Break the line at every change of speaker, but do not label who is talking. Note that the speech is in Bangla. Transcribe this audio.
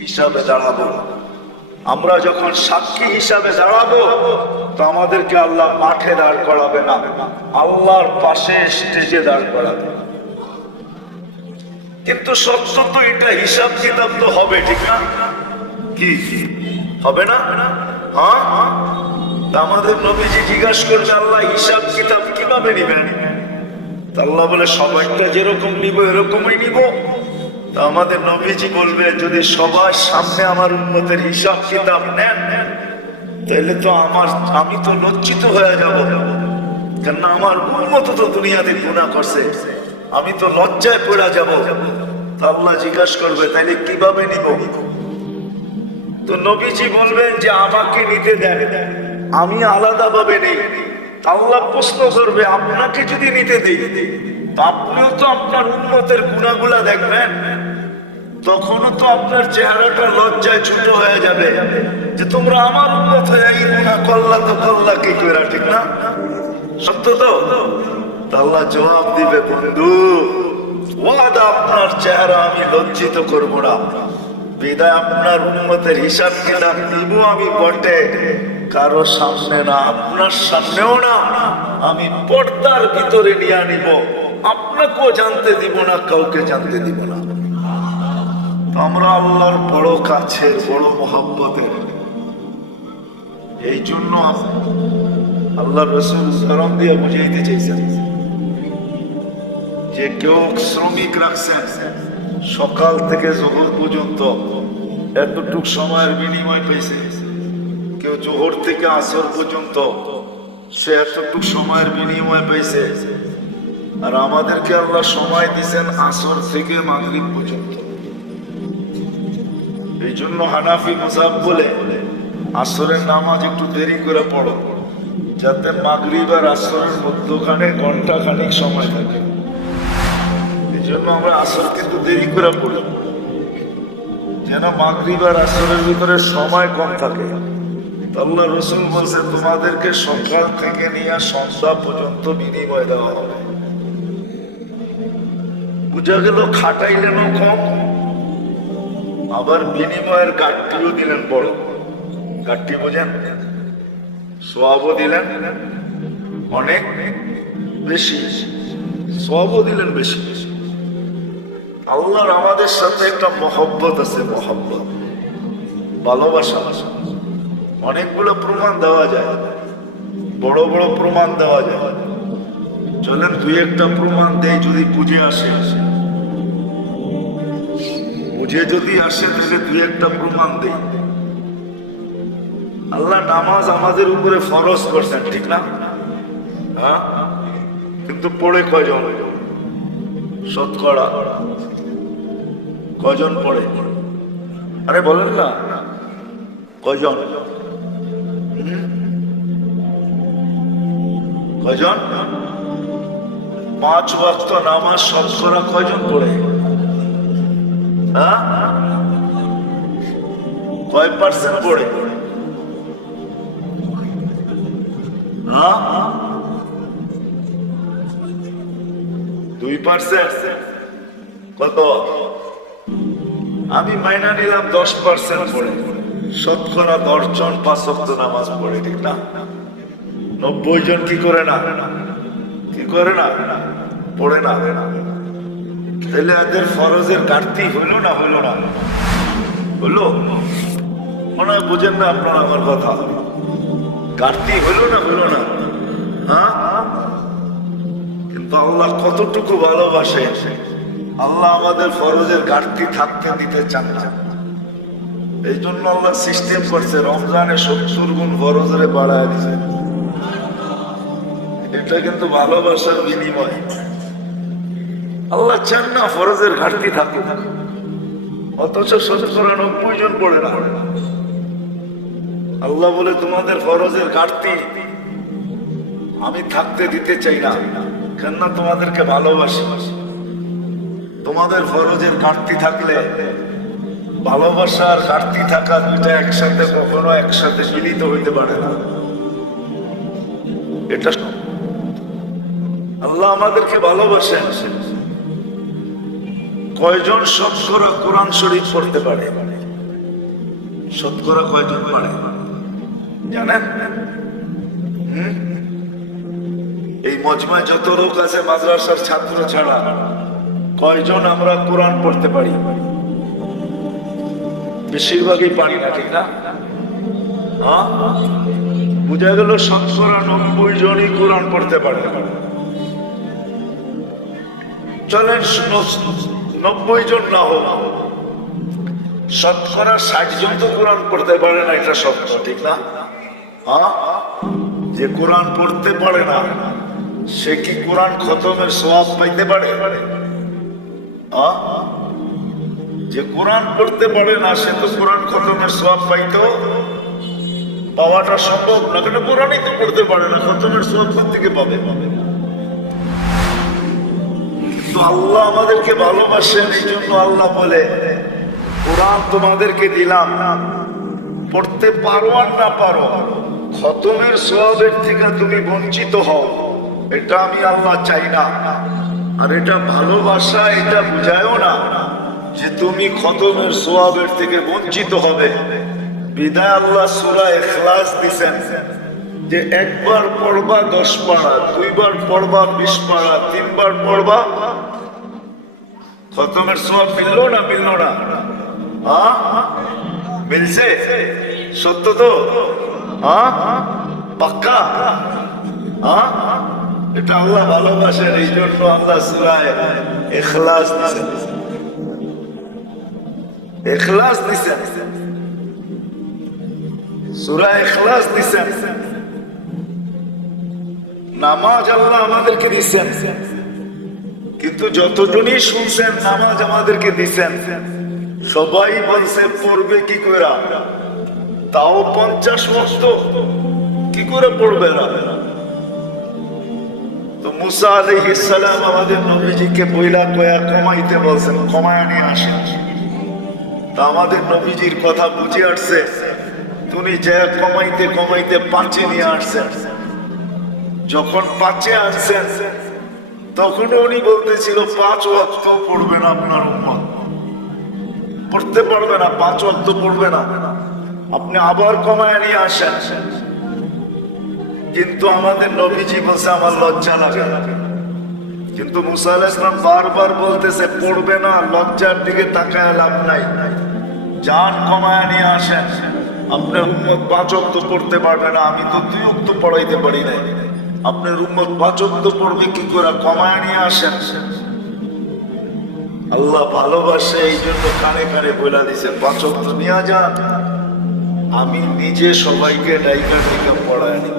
হিসাবে দাঁড়াবো। আমরা যখন সাক্ষী হিসাবে দাঁড়াবো, তো আমাদেরকে আল্লাহ মাঠে দাঁড় করাবে না। আল্লাহর পাশে স্টেজে দাঁড় করাবে। কিন্তু সত্য তো এটা, হিসাব কিতাব তো হবে, ঠিক না? কি? হবে না? হ্যাঁ? আমাদের নবীজি জিজ্ঞাসা করছে, আল্লাহ হিসাব কিতাব কীভাবে নিবেন? আল্লাহ বলে, সবাইটা যেরকম নিব, এরকমই নিব। আমাদের নবীজি বলবে, যদি সবার সামনে আমার উন্নতের হিসাব কিতাব নেন, তাহলে তো আমার, আমি তো লজ্জিত হয়ে যাব। কেননা আমার উন্মত তো দুনিয়াতে গুণা করছে। আমি তো লজ্জায় পড়া যাব। আল্লাহ জিজ্ঞাসা করবে, তাইলে কীভাবে নিব? তো নবীজি বলবেন যে, আমাকে নিতে দেন। আমি আলাদা ভাবে নেই আল্লাহ প্রশ্ন করবে, আপনাকে যদি নিতে দিই আপনিও তো আপনার উন্নতের গুণাগুলা দেখবেন? তখনও তো আপনার চেহারাটা লজ্জায় ছোট হয়ে যাবে যে তোমরা আমার উন্নত হয়ে করলা তো করলা কি করে ঠিক না? সত্য তো? আল্লাহ জবাব দিবে, বন্ধু, ওয়াদা আপনার চেহারা আমি লজ্জিত করব না। বিদায় আপনার উন্মতের হিসাব কিতাব নিব আমি বটে। কারও সামনে না, আপনার সামনেও না। আমি পর্দার ভিতরে নিয়ে আনিব। আপনাকেও জানতে দিব না, কাউকে জানতে দিব না। আমরা আল্লাহর বড় কাছের, বড় মহাব্বতের। এই জন্য আল্লাহ রসুল সরম দিয়ে বুঝাইতে চাইছেন যে কেউ শ্রমিক রাখছেন, সকাল থেকে জোহর পর্যন্ত এতটুক সময়ের বিনিময় পেয়েছে কেউ জোহর থেকে আসর পর্যন্ত সে এতটুক সময়ের বিনিময় পেয়েছে আর আমাদেরকে আল্লাহ সময় দিয়েছেন আসর থেকে মাগরিব পর্যন্ত। এই জন্য হানাফি মুসাব বলে, আসরের নামাজ একটু দেরি করে পড়ো, যাতে মাগরিব আর আসরের মধ্যখানে ঘণ্টা খানিক সময় থাকে। এই জন্য আমরা আসর কিন্তু দেরি করে পড়ি, যেন মাগরিব আর আসরের ভিতরে সময় কম থাকে। তো আল্লাহ রসুল বলছে, তোমাদেরকে সকাল থেকে নিয়ে সন্ধ্যা পর্যন্ত বিনিময় দেওয়া হবে। বুঝা গেল খাটাইলেনও কম আবার বিনিময়ের গাঠটিও দিলেন বড়। গাঠটি বোঝেন? সোয়াবও দিলেন? অনেক বেশি। সোয়াবও দিলেন বেশি। আল্লাহর আমাদের সাথে একটা মহব্বত আছে, মহব্বত। ভালোবাসা। অনেকগুলো প্রমাণ দেওয়া যায়। বড় বড় প্রমাণ দেওয়া যায়। চলেন দুই একটা প্রমাণ দেয় যদি বুঝে আসে। বুঝে যদি আসে, তাহলে দুই একটা প্রমাণ দেই আল্লাহ নামাজ আমাদের উপরে ফরজ করছেন, ঠিক না? হ্যাঁ? কিন্তু পড়ে কয়জন? শতকরা। কজন পড়ে? আরে বলেন না। কজন? কজন পাঁচ ওয়াক্ত নামাজ শতকরা কয়জন পড়ে? কয় পার্সেন্ট পড়ে? হ্যাঁ? দুই পার্সেন্ট কত? আমি মাইনা নিলাম দশ পার্সেন্ট পড়ে। শতকরা দশ জন পাঁচ নামাজ পড়ে, ঠিক না? নব্বই জন কি করে না? কি করে না? পড়ে না। তাহলে এদের ফরজের ঘাটতি হইল না হইল না? হইল? মনে হয় বুঝেন না আপনার আমার কথা। ঘাটতি হইল না হইল না? হ্যাঁ? কিন্তু আল্লাহ কতটুকু ভালোবাসে? আল্লাহ আমাদের ফরজের ঘাটতি থাকতে দিতে চান না। এই জন্য আল্লাহ সিস্টেম করছে, রমজানে সত্তর গুণ ফরজরে বাড়ায় দিছে। এটা কিন্তু ভালোবাসার বিনিময়। আল্লাহ চান না ফরজের ঘাটতি থাকে অথচ শতকরা নব্বই জন পড়ে না। আল্লাহ বলে, তোমাদের ফরজের ঘাটতি আমি থাকতে দিতে চাই না। কেননা তোমাদেরকে ভালোবাসি। তোমাদের ফরজের ঘাটতি থাকলে ভালোবাসার ঘাটতি থাকা দুইটা একসাথে কখনো একসাথে মিলিত হইতে পারে না। এটা আল্লাহ আমাদেরকে ভালোবাসেন। কয়জন শতকরা কোরআন শরীফ পড়তে পারে? শতকরা কয়জন পারে? জানেন? এই মজমায় যত লোক আছে, মাদ্রাসার ছাত্র ছাড়া, কয়জন আমরা কোরআন পড়তে পারি? বেশিরভাগই পারি না, ঠিক না? হ্যাঁ? বোঝা গেল শতকরা নব্বই জনই কোরআন পড়তে পারে। চলেন নব্বই জন না হোক। শতকরা ষাট জন তো কোরআন পড়তে পারে না, এটা সত্য, ঠিক না? হ্যাঁ? যে কোরআন পড়তে পারে না, সে কি কোরআন খতমের সওয়াব পাইতে পারে? হ্যাঁ? যে কোরআন পড়তে পারে না, সে তো কোরআন খতমের সওয়াব পাইতো। পাওয়াটা সম্ভব না, কেন কোরআনই তো পড়তে পারে না, খতমের কোথা থেকে পাবে? কিন্তু আল্লাহ আমাদেরকে ভালোবাসেন এই জন্য আল্লাহ বলে, কোরআন তোমাদেরকে দিলাম। পড়তে পারো আর না পারো, খতমের সওয়াবের থেকে তুমি বঞ্চিত হও। এটা আমি আল্লাহ চাই না। আর এটা ভালোবাসা, এটা বুঝায়ও না যে তুমি খতমের সোয়াবের থেকে বঞ্চিত হবে। বিদায় আল্লাহ সুরা এখলাস দিছেন। যে একবার পড়বা দশ পাড়া, দুইবার পড়বা বিশ পাড়া, তিনবার পড়বা, খতমের সোয়াব মিললো না মিললো না? মিলছে? সত্য তো? পাক্কা? এটা আল্লাহ ভালোবাসেন এই জন্য আল্লাহ সুরায় এখলাস দিছেন এখলাস দিছেন সুরা এখলাস দিছেন নামাজ আল্লাহ আমাদেরকে দিছেন। কিন্তু যতজনই শুনছেন, নামাজ আমাদেরকে দিছেন। সবাই বলছে, পড়বে কি করে তাও পঞ্চাশ ওয়াক্ত কি করে পড়বে না? তো মুসা আলাইহিস সালাম আমাদের নবীজিকে বইলা কয়া কমাইতে বলছেন, কমায় নিয়ে আসেন। তা আমাদের নবীজির কথা বুঝে আসছে, তুমি যে কমাইতে কমাইতে পাঁচে নিয়ে আসছেন। যখন পাঁচে আসছেন তখন উনি বলতেছিল, পাঁচ ওয়াক্ত পড়বে না আপনার উম্মত। পড়তে পারবে না, পাঁচ ওয়াক্ত পড়বে না। আপনি আবার কমায় নিয়ে আসেন। কিন্তু আমাদের নবীজি বলছে, আমার লজ্জা লাগে কিন্তু মুসা আলাইহিস সালাম বারবার বলতেছে, পড়বে না, লজ্জার দিকে তাকায় লাভ নাই। জান কমায় নিয়ে আসেন। আপনার উম্মত পাঁচক তো পড়তে পারবে না, আমি তো দুই অক্ত পড়াইতে পারি না আপনার উম্মত পাচন্দ পড়বে কি করে কমায় নিয়ে আসেন? আল্লাহ ভালোবাসে এই জন্য কানে কানে বইলা দিছে পাচন্দ নিয়ে যান। আমি নিজে সবাইকে ডাইকার টিকা পড়ায় নিব।